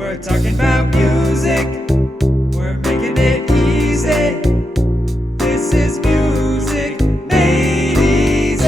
We're talking about music. We're making it easy. This is music made easy.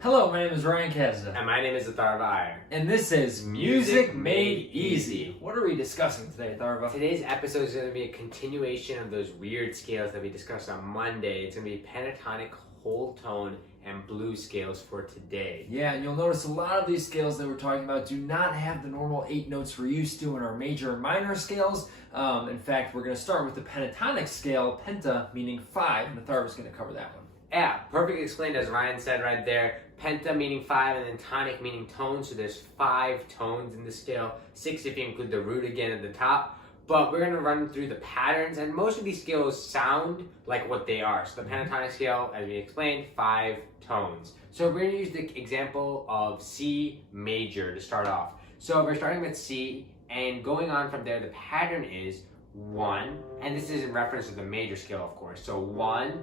Hello, my name is Ryan Kazda. And my name is Atharva Iyer. And this is Music Made Easy. What are we discussing today, Atharva? Today's episode is going to be a continuation of those weird scales that we discussed on Monday. It's going to be pentatonic, whole tone, and blues scales for today. Yeah, and you'll notice a lot of these scales that we're talking about do not have the normal 8 notes we're used to in our major and minor scales. In fact, we're going to start with the pentatonic scale, penta meaning 5, and Atharva's going to cover that one. Yeah, perfectly explained as Ryan said right there. Penta meaning 5 and then tonic meaning tone. So there's 5 tones in the scale, 6 if you include the root again at the top. But we're going to run through the patterns, and most of these scales sound like what they are. So the pentatonic scale, as we explained, 5 tones. So we're going to use the example of C major to start off. So we're starting with C, and going on from there, the pattern is 1, and this is in reference to the major scale, of course. So 1,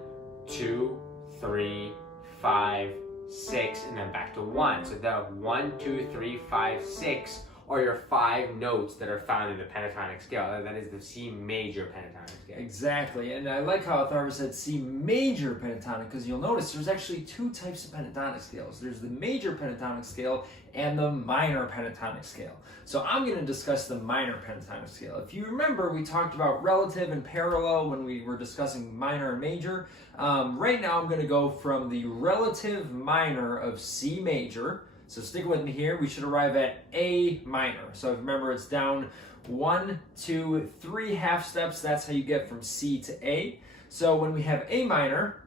2, 3, 5, 6, and then back to 1. So the 1, 2, 3, 5, 6 are your 5 notes that are found in the pentatonic scale. That is the C major pentatonic scale. Exactly, and I like how Atharva said C major pentatonic, because you'll notice there's actually 2 types of pentatonic scales. There's the major pentatonic scale and the minor pentatonic scale. So I'm going to discuss the minor pentatonic scale. If you remember, we talked about relative and parallel when we were discussing minor and major. Right now I'm going to go from the relative minor of C major. So stick with me here. We should arrive at A minor. So remember, it's down 1, 2, 3 half steps. That's how you get from C to A. So when we have A minor,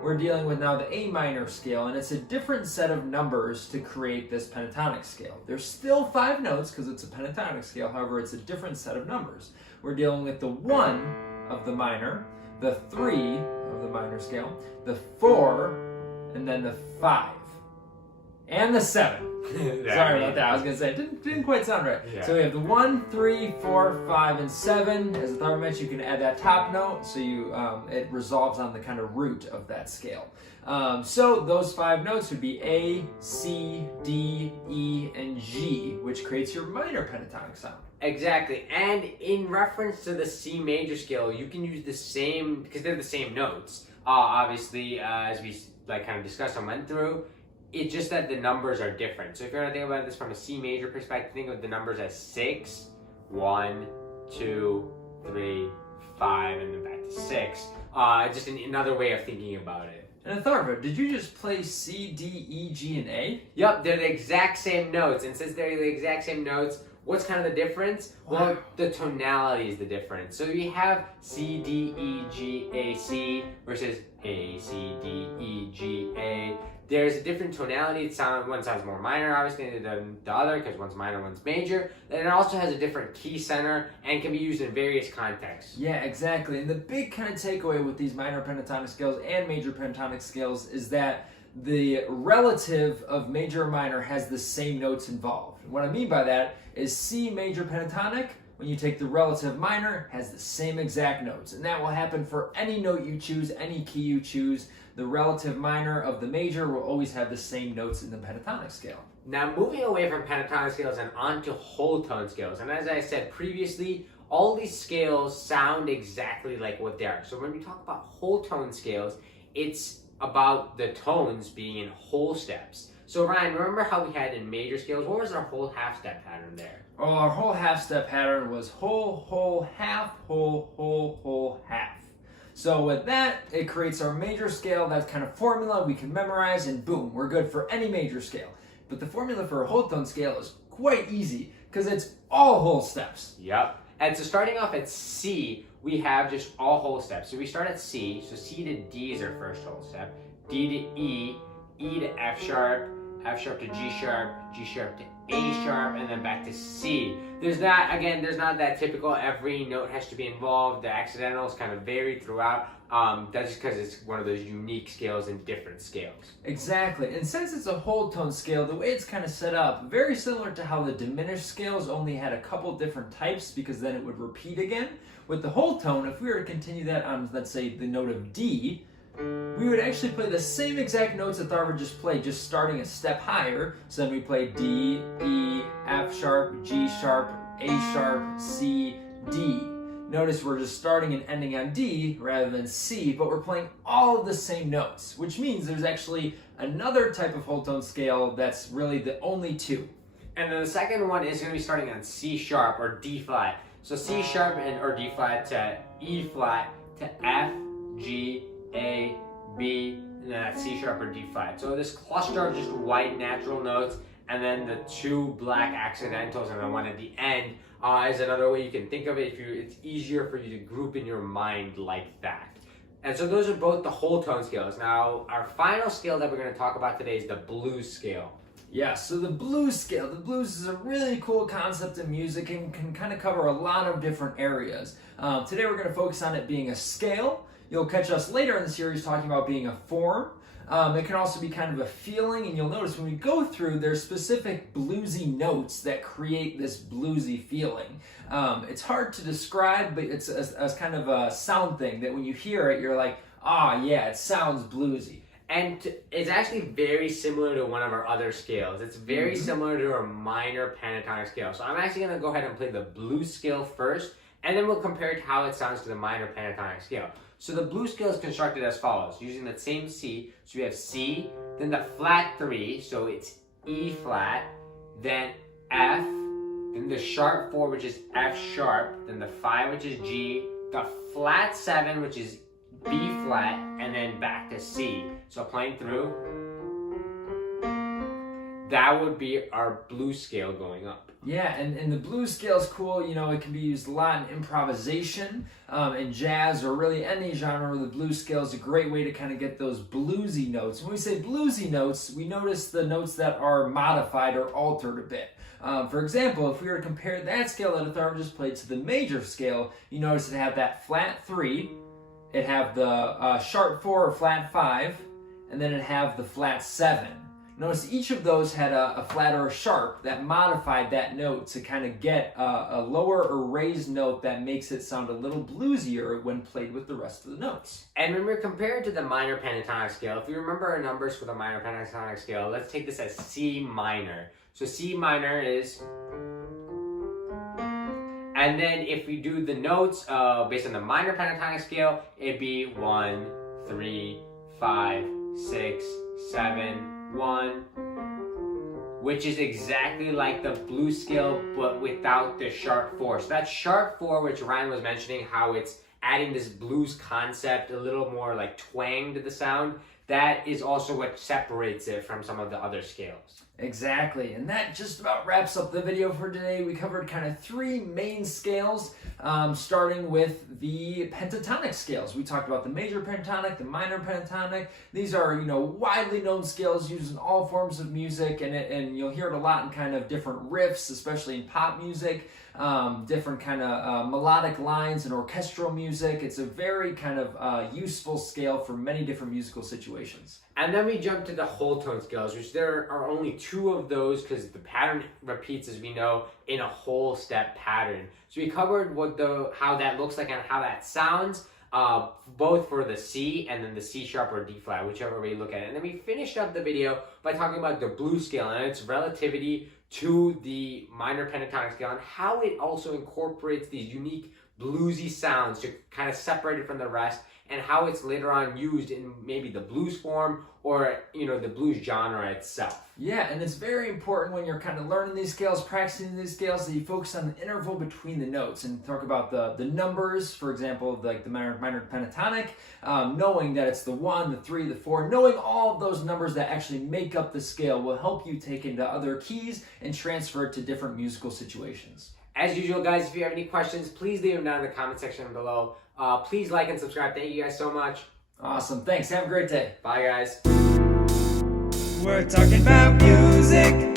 we're dealing with now the A minor scale, and it's a different set of numbers to create this pentatonic scale. There's still 5 notes because it's a pentatonic scale. However, it's a different set of numbers. We're dealing with the 1 of the minor, the 3 of the minor scale, the 4, and then the 5. And the 7. Sorry about that. I was going to say, it didn't quite sound right. Yeah. So we have the 1, 3, 4, 5, and 7. As Atharva mentioned, you can add that top note, so it resolves on the kind of root of that scale. So those 5 notes would be A, C, D, E, and G, which creates your minor pentatonic sound. Exactly, and in reference to the C major scale, you can use the same, because they're the same notes. Obviously, as we kind of discussed and went through, it's just that the numbers are different. So if you're going to think about this from a C major perspective, think of the numbers as 6, 1, 2, 3, 5, and then back to 6. Just another way of thinking about it. And Atharva, did you just play C, D, E, G, and A? Yep, they're the exact same notes. And since they're the exact same notes, what's kind of the difference? Wow. Well, the tonality is the difference. So you have C, D, E, G, A, C versus A, C, D, E, G, A. There's a different tonality. One sounds more minor, obviously, than the other, because one's minor, one's major. And it also has a different key center and can be used in various contexts. Yeah, exactly. And the big kind of takeaway with these minor pentatonic scales and major pentatonic scales is that the relative of major and minor has the same notes involved. And what I mean by that is C major pentatonic, when you take the relative minor, has the same exact notes. And that will happen for any note you choose, any key you choose. The relative minor of the major will always have the same notes in the pentatonic scale. Now, moving away from pentatonic scales and onto whole tone scales. And as I said previously, all these scales sound exactly like what they are. So when we talk about whole tone scales, it's about the tones being in whole steps. So Ryan, remember how we had in major scales? What was our whole half step pattern there? Well, our whole half step pattern was whole, whole, half, whole, whole, whole, half. So with that, it creates our major scale. That kind of formula we can memorize, and boom, we're good for any major scale. But the formula for a whole tone scale is quite easy because it's all whole steps. Yep. And so starting off at C, we have just all whole steps. So we start at C. So C to D is our first whole step. D to E, E to F sharp to G sharp to A sharp, and then back to C. There's not that typical every note has to be involved. The accidentals kind of vary throughout. That's just because it's one of those unique scales in different scales. Exactly, and since it's a whole tone scale, the way it's kind of set up, very similar to how the diminished scales only had a couple different types because then it would repeat again. With the whole tone, if we were to continue that on, let's say, the note of D, we would actually play the same exact notes that Atharva just played, just starting a step higher. So then we play D, E, F sharp, G sharp, A sharp, C, D. Notice we're just starting and ending on D rather than C, but we're playing all of the same notes, which means there's actually another type of whole tone scale that's really the only two. And then the second one is going to be starting on C sharp or D flat. So C sharp or D flat to E flat to F, G, A, B, and then that's C sharp or D flat. So this cluster of just white natural notes, and then the two black accidentals, and then one at the end is another way you can think of it. It's easier for you to group in your mind like that. And so those are both the whole tone scales. Now, our final scale that we're going to talk about today is the blues scale. Yeah, so the blues scale. The blues is a really cool concept in music and can kind of cover a lot of different areas. Today we're going to focus on it being a scale. You'll catch us later in the series talking about being a form. It can also be kind of a feeling, and you'll notice when we go through, there's specific bluesy notes that create this bluesy feeling. It's hard to describe, but it's as kind of a sound thing that when you hear it, you're like, ah, yeah, it sounds bluesy. And it's actually very similar to one of our other scales. It's very similar to our minor pentatonic scale. So I'm actually going to go ahead and play the blues scale first, and then we'll compare it to how it sounds to the minor pentatonic scale. So the blues scale is constructed as follows, using the same C. So we have C, then the flat 3, so it's E flat, then F, then the sharp 4, which is F sharp, then the 5, which is G, the flat 7, which is B flat, and then back to C. So playing through, that would be our blues scale going up. Yeah, and the blues scale is cool. You know, it can be used a lot in improvisation, in jazz, or really any genre where the blues scale is a great way to kind of get those bluesy notes. When we say bluesy notes, we notice the notes that are modified or altered a bit. For example, if we were to compare that scale that Atharva just played to the major scale, you notice it had that flat 3, it have the sharp 4 or flat 5, and then it have the flat 7. Notice each of those had a flat or a sharp that modified that note to kind of get a lower or raised note that makes it sound a little bluesier when played with the rest of the notes. And when we're compared to the minor pentatonic scale, if you remember our numbers for the minor pentatonic scale, let's take this as C minor. So C minor is... And then if we do the notes based on the minor pentatonic scale, it'd be 1, 3, 5, 6, 7, 1, which is exactly like the blues scale, but without the sharp 4. So that sharp 4, which Ryan was mentioning, how it's adding this blues concept, a little more like twang to the sound, that is also what separates it from some of the other scales. Exactly, and that just about wraps up the video for today. We covered kind of 3 main scales, starting with the pentatonic scales. We talked about the major pentatonic, the minor pentatonic. These are, you know, widely known scales used in all forms of music, and you'll hear it a lot in kind of different riffs, especially in pop music, different kind of melodic lines and orchestral music. It's a very kind of useful scale for many different musical situations. And then we jump to the whole tone scales, which there are only 2 of those because the pattern repeats, as we know, in a whole step pattern. So we covered how that looks like and how that sounds, both for the C and then the C sharp or D flat, whichever way you look at it. And then we finished up the video by talking about the blues scale and its relativity to the minor pentatonic scale and how it also incorporates these unique bluesy sounds to kind of separate it from the rest, and how it's later on used in maybe the blues form or, you know, the blues genre itself. Yeah, and it's very important when you're kind of learning these scales, practicing these scales, that you focus on the interval between the notes and talk about the numbers, for example, like the minor pentatonic, knowing that it's the 1, the 3, the 4, knowing all of those numbers that actually make up the scale will help you take into other keys and transfer it to different musical situations. As usual, guys, if you have any questions, please leave them down in the comment section below. Please like and subscribe. Thank you guys so much. Awesome. Thanks. Have a great day. Bye, guys. We're talking about music.